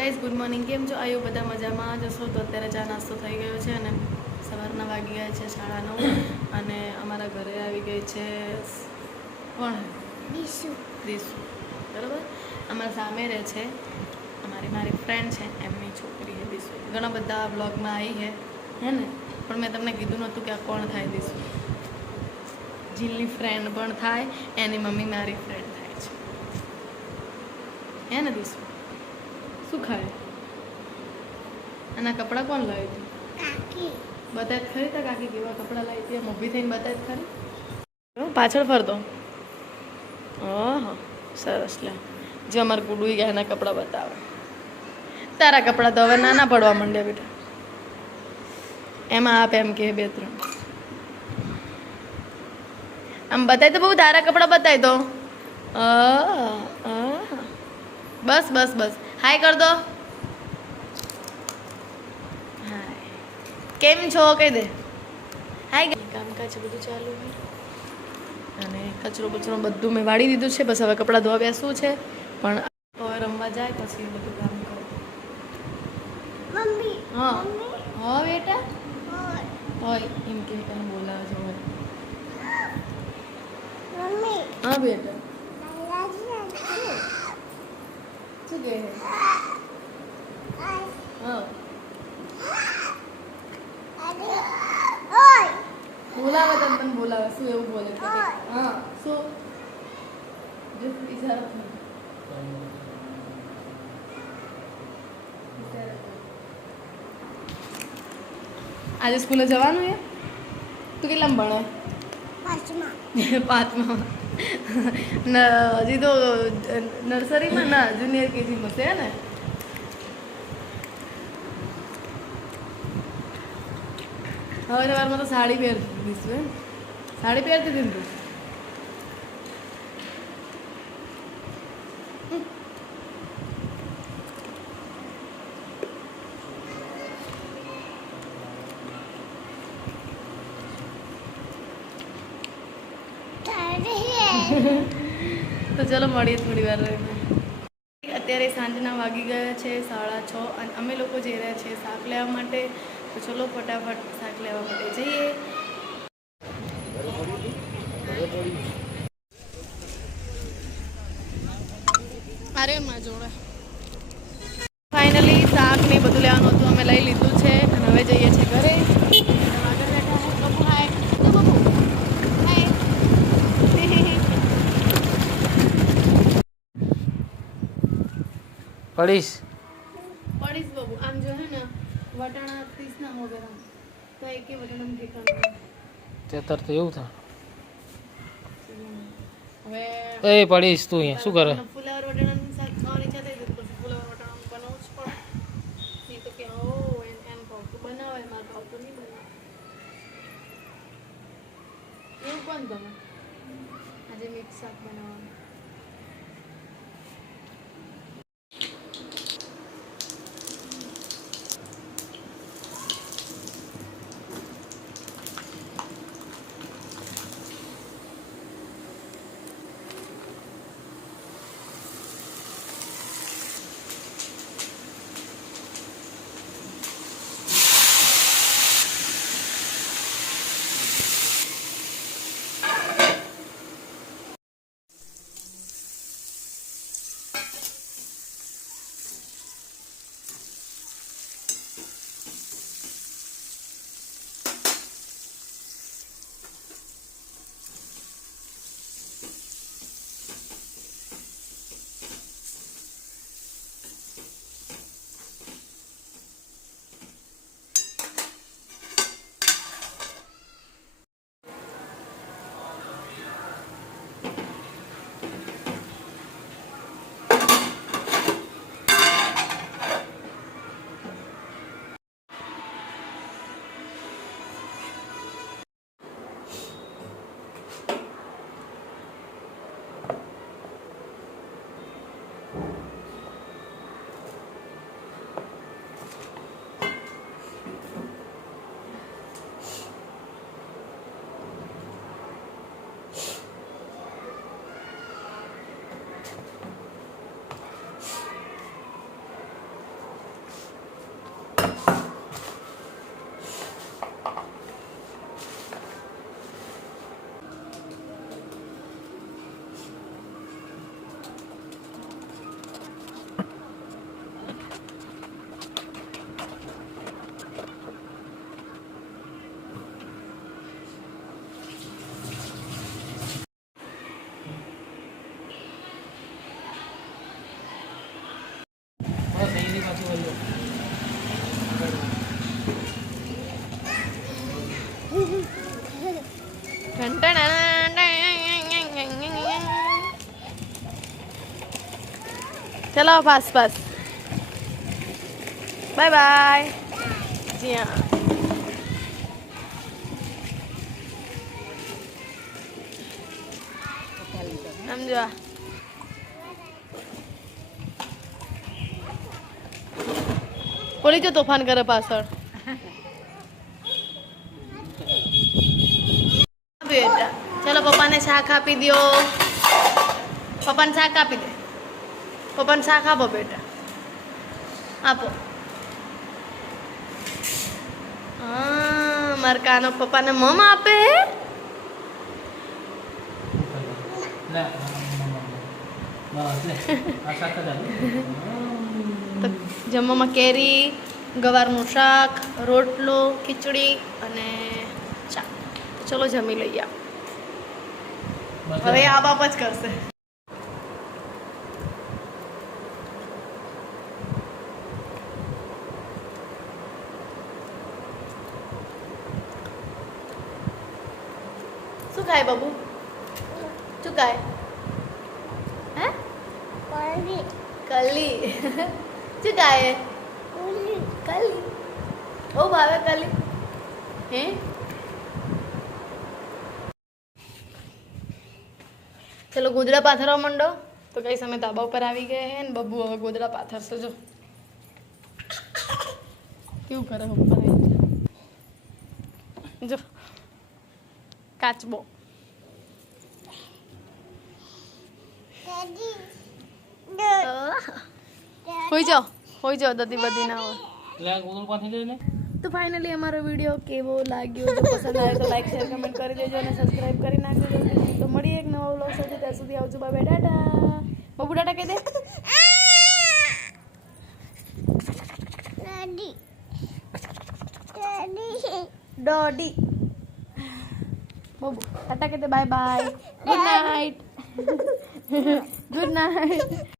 Guys good morning. કેમ છો? આયો બધા મજામાં જશો તો અત્યારે ચા નાસ્તો થઈ ગયો છે અને સવારના વાગી ગયા છે 9:30 અને અમારા ઘરે આવી ગઈ છે કોણ દીસુ બરાબર. અમારા સામે રહે છે મારી ફ્રેન્ડ છે, એમની છોકરી છે દીસુ. ઘણા બધા બ્લોગમાં આવી છે હે ને, પણ મેં તમને કીધું નહોતું કે આ કોણ થાય. દીસુ જીલની ફ્રેન્ડ પણ થાય, એની મમ્મી મારી ફ્રેન્ડ થાય છે હે ને દીસુ. શું ખાય? આના કપડાં કોણ લાવ્યું હતું? કાકી. બતાય ખરી તા કાકી કેવા કપડાં લાવી હતી? ઊભી થઈને બતાય ખરી. પાછળ ફરતો. ઓહો સરસ. લે જો અમારે ગુડુઈ ગયા એના કપડાં બતાવે. તારા કપડાં તો હવે નાના પડવા માંડ્યા બેટા. એમાં આપ એમ કે 2-3 આમ બતાય તો બહુ. તારા કપડાં બતાય તો બસ બસ બસ. હાય કર દો. હાય કેમ છો કહી દે. હાય. કામકાજ બધું ચાલુ હોય અને કચરો બધું મેં વાળી દીધું છે. બસ હવે કપડાં ધોવા બેસવું છે, પણ હવે રમવા જાય પછી બધું કામ કરું. મમ્મી હા હા બેટા હોય એમ કે તને બોલાવે છે મમ્મી. હા બેટા શું કહે? હા બોલાવે તને બોલાવે. શું એવું બોલે? હા શું આજે સ્કૂલે જવાનું છે? તું કેટલામાં ભણે? 5માં. હજી તો નર્સરીમાં ના જુનિયર કેજીમાં છે ને. હવે સવારમાં તો સાડી પહેરતી દીધું એમ. સાડી પહેરતી હતી ને તું? તો ચલો મળીએ થોડી વાર રહીને. અત્યારે સાંજના વાગી ગયા છે 6:30 અને અમે લોકો જઈ રહ્યા છીએ શાક લેવા માટે. તો ચલો ફટાફટ શાક લેવા માટે જઈએ. અરે માં જોડે ફાઇનલી શાક ને બધું લેવાનું હતું, અમે લઈ લીધું છે અને હવે જઈએ છીએ ઘરે. આગળ બેઠા છે બબુ. હાય બબુ. હાય પડીશ બબુ. આમ જો હે ને વટાણા 30 ના વગર આમ તો એકે વટાણા ભેગા તે તર તો એવું થાય. હવે એ પડીશ તું અહીંયા શું કરે? ફુલાવર વટાણાનું શાક ખાવાની ઈચ્છા થઈ તો પછી ફુલાવર વટાણાનું બનાવવું જ પડે. નહીં તો કે ઓ એમ ભાવતું બનાવે, મારે ભાવતું નહીં બનાવે. એવું કોણ ગમે? આજે મિક્સ શાક બનાવવાનું. चलो बस बस बाय बाय जी हाँ समझो પોલી જો તોફાન કરે પાછળ બેટા ચલો પપ્પાને શાક આપી દો પપ્પાને શાક આપી દે પપ્પાને શાક આપો બેટા આપો હા મારા કાનો પપ્પાને મમ આપે તો જમવામાં કેરી ગવારનું શાક રોટલો ખીચડી અને ચા ચલો જમી લઈએ હવે આ બાપ જ કરશે શું ખાય બાબુ શું ખાય હે કલી શું ખાય કલી બહુ ભાવે કલી હે ચલો ગોદડા પાથરવા માંડો તો કઈ સમય ધાબા ઉપર આવી ગયા હે ને બબુ હવે ગોદડા પાથરશે જો કેવું કરે ઉપર જો કાચબો હોઈ જાઓ દદી બધી ના હોય તો ફાઇનલી અમારો વિડીયો કેવો લાગ્યો જો પસંદ આવે તો લાઈક શેર કમેન્ટ કરી દેજો અને સબસ્ક્રાઇબ કરી નાખજો તો મળીએ એક નવા વ્લોગ સાથે ત્યાં સુધી આવજો બાય ટાટા બબુ ટાટા કહી દે ડોડી બબુ ટાટા કહી દે bye bye good night good night